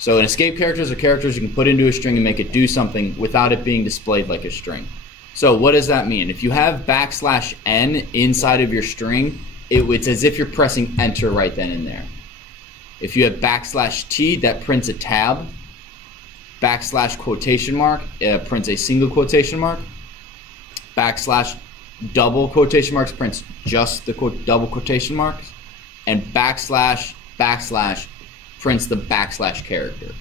So an escape characters are characters you can put into a string and make it do something without it being displayed like a string. So what does that mean? If you have \n inside of your string, it's as if you're pressing enter right then and there. If you have \t, that prints a tab. \quotation mark prints a single quotation mark. \double quotation marks prints just the double quotation marks. And \\/ prints the \/ character.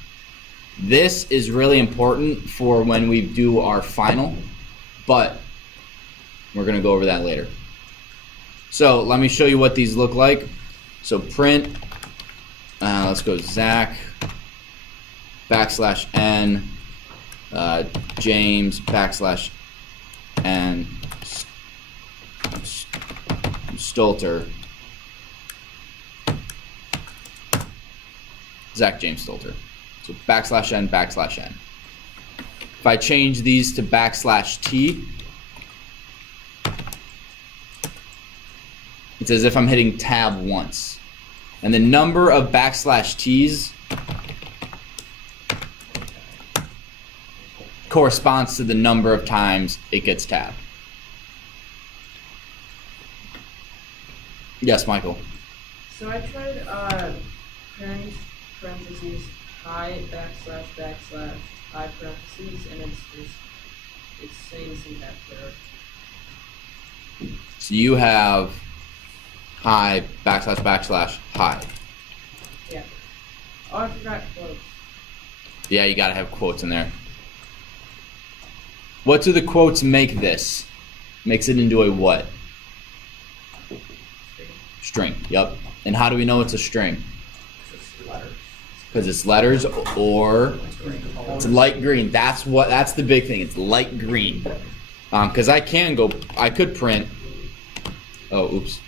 This is really important for when we do our final, but we're going to go over that later. So let me show you what these look like. So print, let's go Zach, \n, James, \n, Stolter, Zach James Stolter. So \n. If I change these to \t, it's as if I'm hitting tab once. And the number of \t's corresponds to the number of times it gets tabbed. Yes, Michael. So I tried parentheses, high, \, high parentheses, and it's saying some that there. So you have high, \, high. Yeah. Oh, I forgot quotes. Yeah, you gotta have quotes in there. What do the quotes make this? Makes it into a what? String. Yep. And how do we know it's a string? Because it's letters, or it's light green. That's the big thing. It's light green. Because I could print. Oh, oops.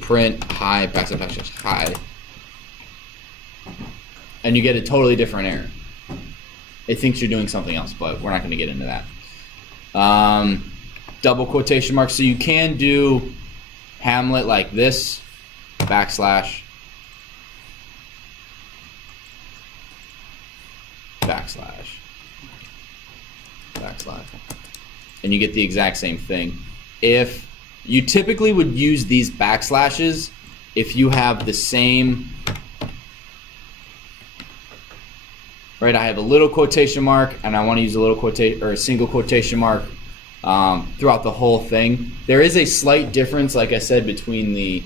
Print high, \, high, and you get a totally different error. It thinks you're doing something else, but we're not going to get into that. Double quotation marks. So you can do Hamlet like this, \, and you get the exact same thing. If you typically would use these backslashes if you have the same, right? I have a little quotation mark and I want to use a little quotation or a single quotation mark throughout the whole thing. There is a slight difference, like I said, between the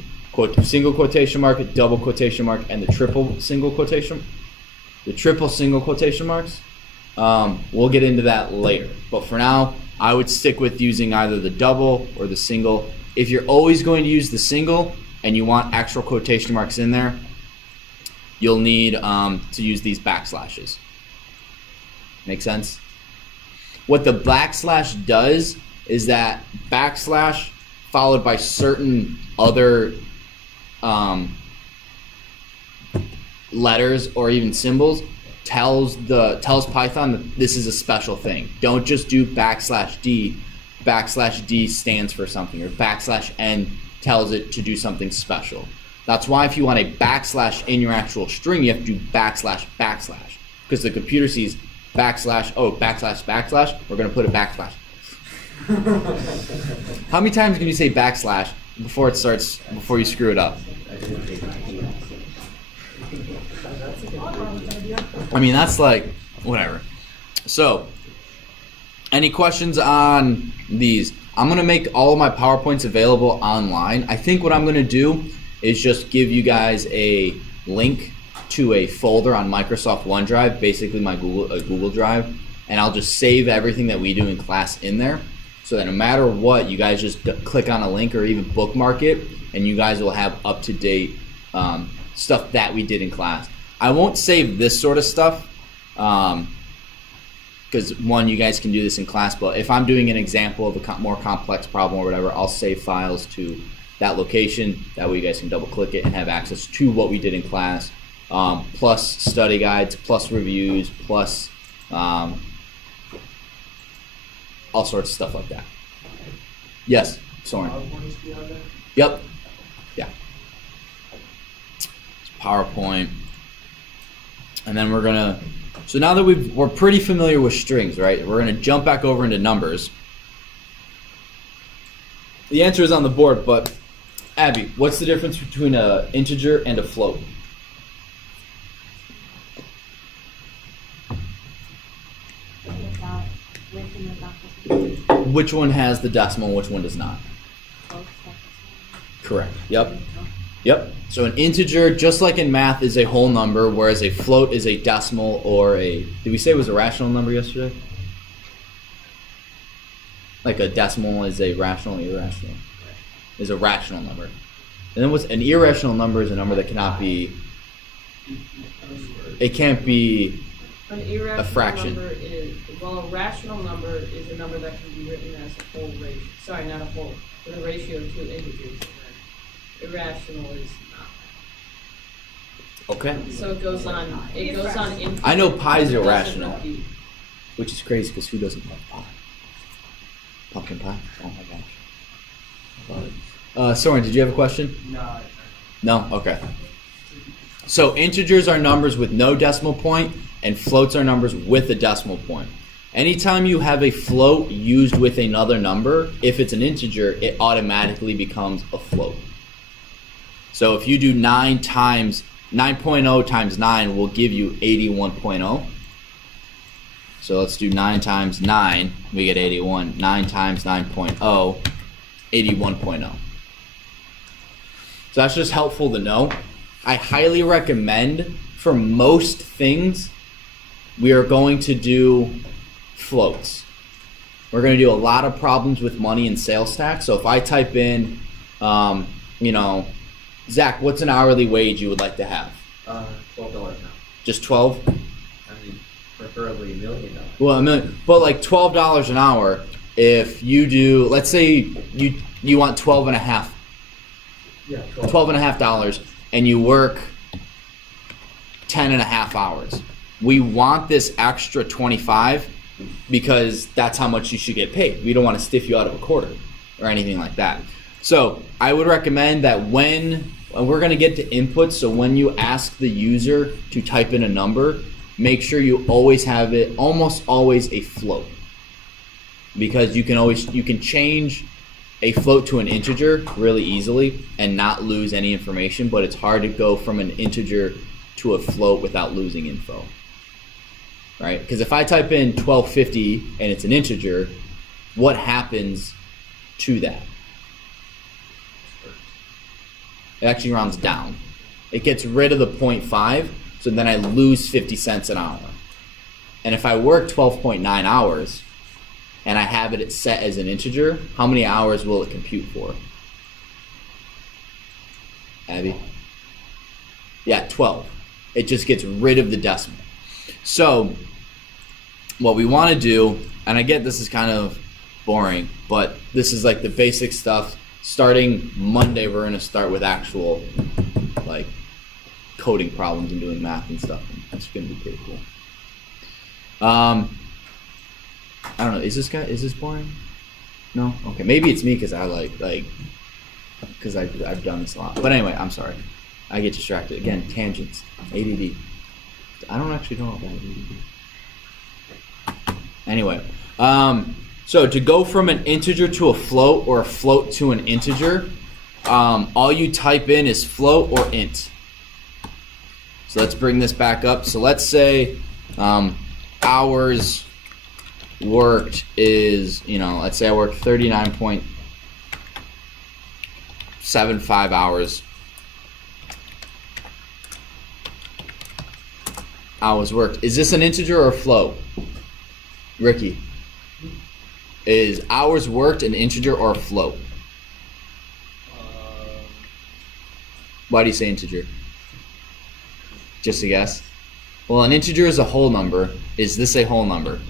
single quotation mark, double quotation mark, and the triple single quotation marks. We'll get into that later, but for now I would stick with using either the double or the single. If you're always going to use the single and you want actual quotation marks in there, you'll need to use these backslashes. Make sense? What the backslash does is that backslash followed by certain other letters or even symbols tells Python that this is a special thing. Don't just do \d. \d stands for something, or \n tells it to do something special. That's why if you want a backslash in your actual string, you have to do \\, because the computer sees backslash, we're going to put a backslash. How many times can you say backslash before you screw it up? I mean, that's like, whatever. So, any questions on these? I'm going to make all of my PowerPoints available online. I think what I'm going to do is just give you guys a link to a folder on Microsoft OneDrive, basically my Google Drive, and I'll just save everything that we do in class in there, so that no matter what, you guys just click on a link or even bookmark it, and you guys will have up-to-date stuff that we did in class. I won't save this sort of stuff because one, you guys can do this in class, but if I'm doing an example of a more complex problem or whatever, I'll save files to that location. That way you guys can double click it and have access to what we did in class, plus study guides, plus reviews, plus all sorts of stuff like that. Yes, Soren. Yep. Yeah. It's PowerPoint. And then so now that we're pretty familiar with strings, right? We're gonna jump back over into numbers. The answer is on the board, but Abby, what's the difference between an integer and a float? Which one has the decimal and which one does not? Correct. Yep. So an integer, just like in math, is a whole number, whereas a float is a decimal or did we say it was a rational number yesterday? Like a decimal is a rational, irrational. Is a rational number. And then what's an irrational number is a number that cannot be, it can't be An irrational a fraction. number is, well, a rational number is a number that can be written as a whole ratio. Sorry, not a whole, but a ratio of two integers. Irrational is not. Okay. So it goes on infinite. I know pi is It doesn't irrational, repeat. which is crazy because who doesn't love pie? Pumpkin pie? Oh my gosh. Soren, did you have a question? No. No? Okay. So integers are numbers with no decimal point, and floats are numbers with a decimal point. Anytime you have a float used with another number, if it's an integer, it automatically becomes a float. So if you do 9 times 9.0 times 9 will give you 81.0. So let's do 9 times 9, we get 81. 9 times 9.0, 81.0. So that's just helpful to know. I highly recommend, for most things, we are going to do floats. We're going to do a lot of problems with money and sales tax. So if I type in, Zach, what's an hourly wage you would like to have? $12 an hour. Just 12? I mean, preferably $1 million. Well, $1 million, but like $12 an hour. If you do, let's say you want 12 and a half, Yeah, $12.50, and you work 10 and a half hours. We want this extra 25 because that's how much you should get paid. We don't want to stiff you out of a quarter or anything like that. So I would recommend that when we're going to get to inputs, so when you ask the user to type in a number, make sure you always have it, almost always a float, because you can change a float to an integer really easily and not lose any information, but it's hard to go from an integer to a float without losing info, right? Because if I type in 1250 and it's an integer, what happens to that? It actually rounds down. It gets rid of the 0.5, so then I lose 50 cents an hour. And if I work 12.9 hours and I have it set as an integer, how many hours will it compute for? Abby? Yeah, 12. It just gets rid of the decimal. So what we want to do, and I get this is kind of boring, but this is like the basic stuff. Starting Monday, we're going to start with actual like coding problems and doing math and stuff. That's going to be pretty cool. I don't know. Is this boring? No? Okay. Maybe it's me because I because I've done this a lot. But anyway, I'm sorry. I get distracted. Again, tangents. ADD. I don't actually know about ADD. Anyway, so to go from an integer to a float or a float to an integer, all you type in is float or int. So let's bring this back up. So let's say hours worked is, let's say I worked 39.75 hours. Hours worked. Is this an integer or a float? Ricky. Is hours worked an integer or a float? Why do you say integer? Just a guess? Well, an integer is a whole number. Is this a whole number?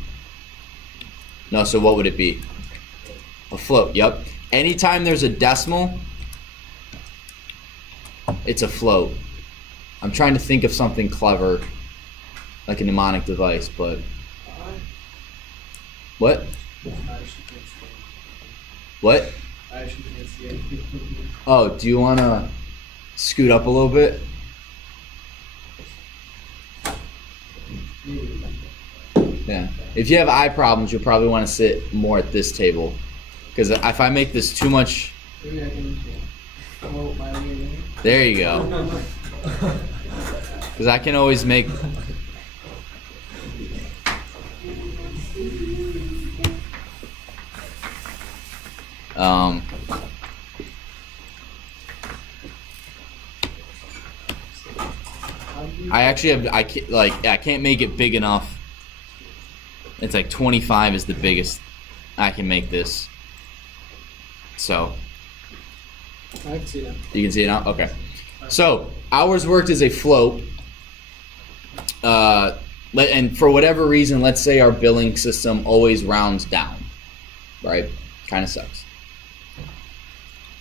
No, so what would it be? A float, yep. Anytime there's a decimal, it's a float. I'm trying to think of something clever, like a mnemonic device, but... What? What? I actually can't see anything. Oh, do you want to scoot up a little bit? Yeah. If you have eye problems, you'll probably want to sit more at this table. Because if I make this too much... Maybe I can promote my own name. There you go. Because I can always make... I actually have... I can't make it big enough. It's like 25 is the biggest I can make this. So... I can see that. You can see it now? Okay. So, hours worked is a float. And for whatever reason, let's say our billing system always rounds down. Right? Kind of sucks.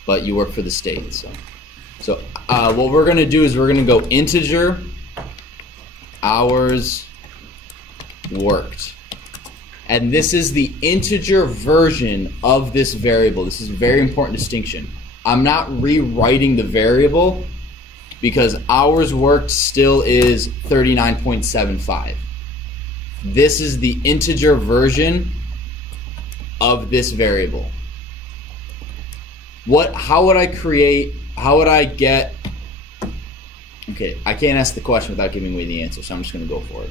But you work for the state, so. So, what we're going to do is we're going to go integer hours worked. And this is the integer version of this variable. This is a very important distinction. I'm not rewriting the variable because hours worked still is 39.75. This is the integer version of this variable. How would I get, okay, I can't ask the question without giving away the answer, so I'm just gonna go for it.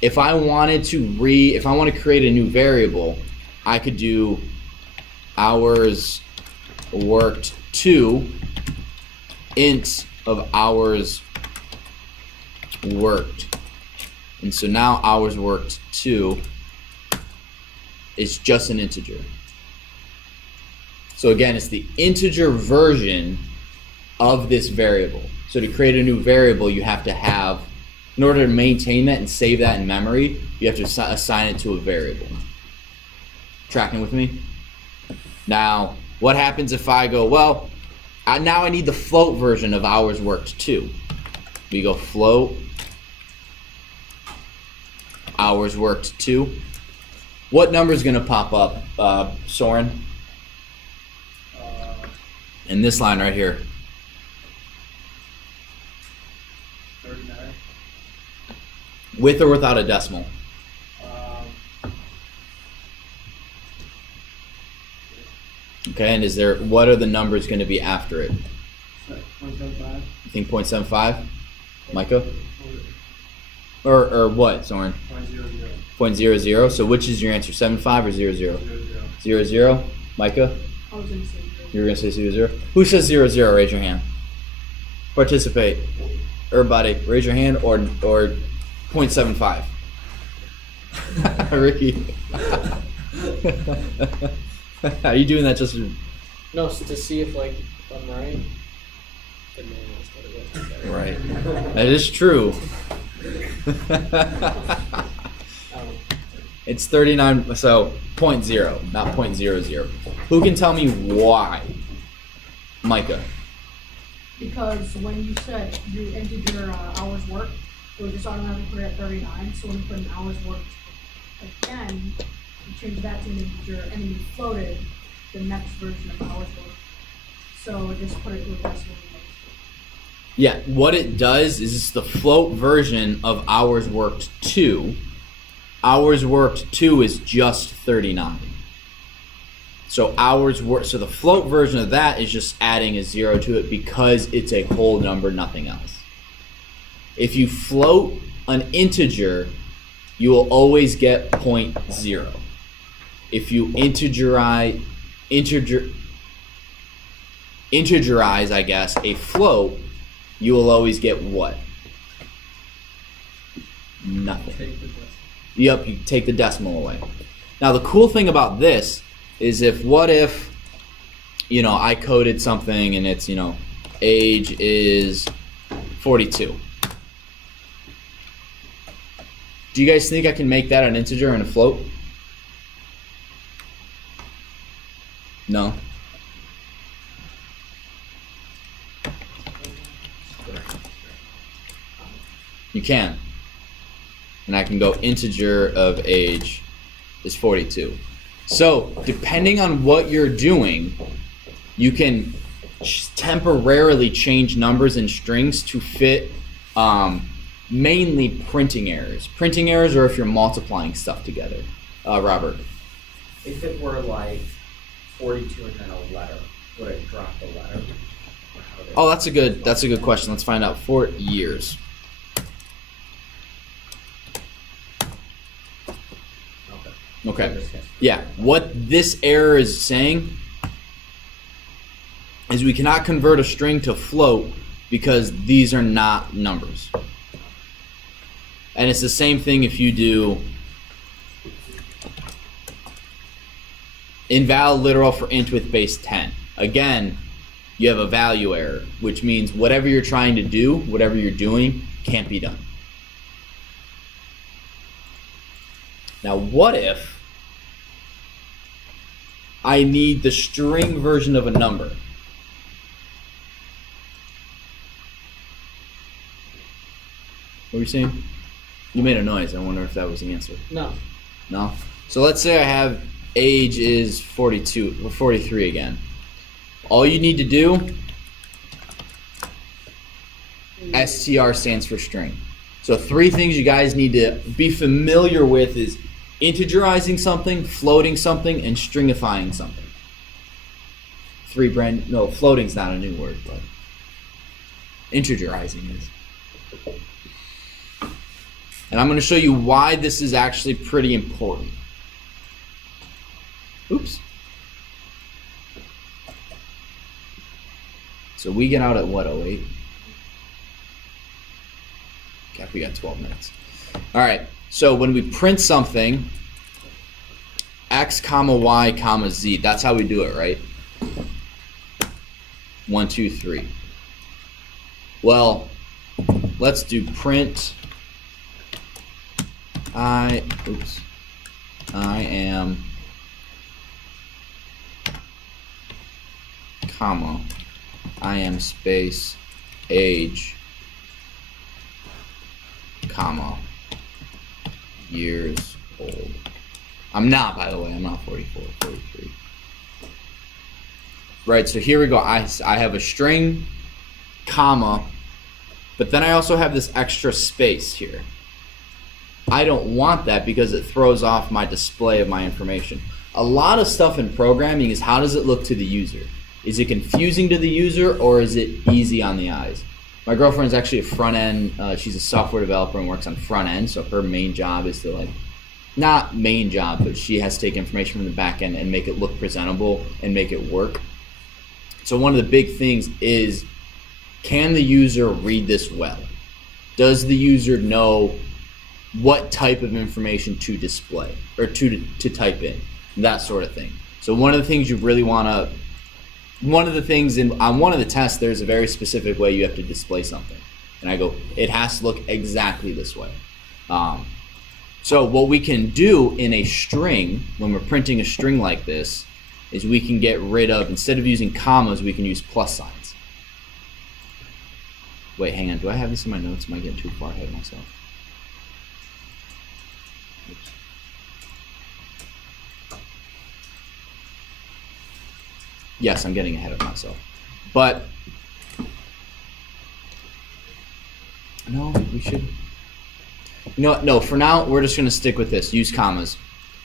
If I want to create a new variable, I could do hours worked 2 int of hours worked. And so now hours worked 2 is just an integer. So again, it's the integer version of this variable. So to create a new variable, you have to have, in order to maintain that and save that in memory, you have to assign it to a variable. Tracking with me? Now, what happens if I go, well, now I need the float version of hours worked 2. We go float hours worked 2. What number is going to pop up, Soren? In this line right here. 39. With or without a decimal? Okay, and what are the numbers going to be after it? 0.75. You think 0.75? Micah? Or what, Soren? 0.00. 0.00. So which is your answer, 75 or 00? 00. Micah? I was gonna say You're going to say 00? Who says 00? Raise your hand. Participate. Everybody, raise your hand or 0.75. Ricky. Are you doing that just No, to see if I'm right. Then no one else thought it was. right? That is true. It's 39, so 0.0, not 0.00. Who can tell me why? Micah. Because when you said you entered your hours worked, it would just automatically put it at 39. So when you put an hours worked again, you change that to an integer, and then you floated the next version of hours worked. So just put it to a decimal. Yeah, what it does is it's the float version of hours worked 2. Hours worked 2 is just 39. So so the float version of that is just adding a 0 to it because it's a whole number, nothing else. If you float an integer, you will always get 0.0. If you integerize, I guess, a float, you will always get what? Nothing. Yep, you take the decimal away. Now the cool thing about this is what if, I coded something and it's, age is 42. Do you guys think I can make that an integer and a float? No? You can. And I can go integer of age is 42. So, depending on what you're doing, you can temporarily change numbers and strings to fit mainly printing errors. Printing errors are if you're multiplying stuff together. Robert. If it were like 42 and then a letter, would it drop the letter? Oh, that's a good question. Let's find out. 4 years. Okay. Yeah. What this error is saying is we cannot convert a string to float because these are not numbers. And it's the same thing if you do invalid literal for int with base 10. Again, you have a value error, which means whatever you're trying to do, whatever you're doing, can't be done. Now, what if I need the string version of a number? What were you saying? You made a noise. I wonder if that was the answer. No. No? So let's say I have age is 42 or 43 again. All you need to do, str stands for string. So 3 things you guys need to be familiar with is integerizing something, floating something, and stringifying something. Floating's not a new word, but integerizing is. And I'm going to show you why this is actually pretty important. Oops. So we get out at what, 08? Okay, we got 12 minutes. All right, so when we print something, x comma y comma z, that's how we do it, right? 1, 2, 3. Well, let's do print I am comma I am space age comma years old. I'm not, by the way, I'm not 44, 43. Right, so here we go. I have a string, comma, but then I also have this extra space here. I don't want that because it throws off my display of my information. A lot of stuff in programming is how does it look to the user? Is it confusing to the user or is it easy on the eyes? My girlfriend's actually a front end, she's a software developer and works on front end, so her main job is to not main job, but she has to take information from the back end and make it look presentable and make it work. So one of the big things is, can the user read this well? Does the user know what type of information to display or to type in, that sort of thing. So one of the things you really want to, on one of the tests, there's a very specific way you have to display something. And I go, it has to look exactly this way. So what we can do in a string, when we're printing a string like this, is we can get rid of, instead of using commas, we can use plus signs. Wait, hang on, do I have this in my notes? Am I getting too far ahead of myself? Oops. Yes, I'm getting ahead of myself. But, no, we should. No, for now, we're just going to stick with this. Use commas.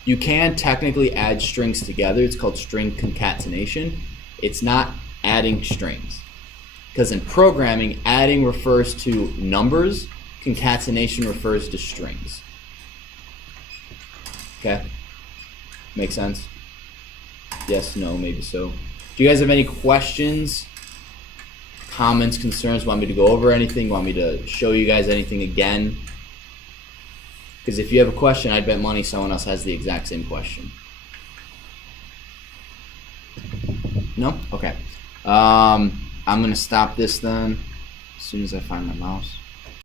You can technically add strings together. It's called string concatenation. It's not adding strings. Because in programming, adding refers to numbers. Concatenation refers to strings. Okay? Make sense? Yes, no, maybe so. Do you guys have any questions, comments, concerns? Want me to go over anything? Want me to show you guys anything again? Because if you have a question, I'd bet money someone else has the exact same question. No? Okay. I'm going to stop this then as soon as I find my mouse.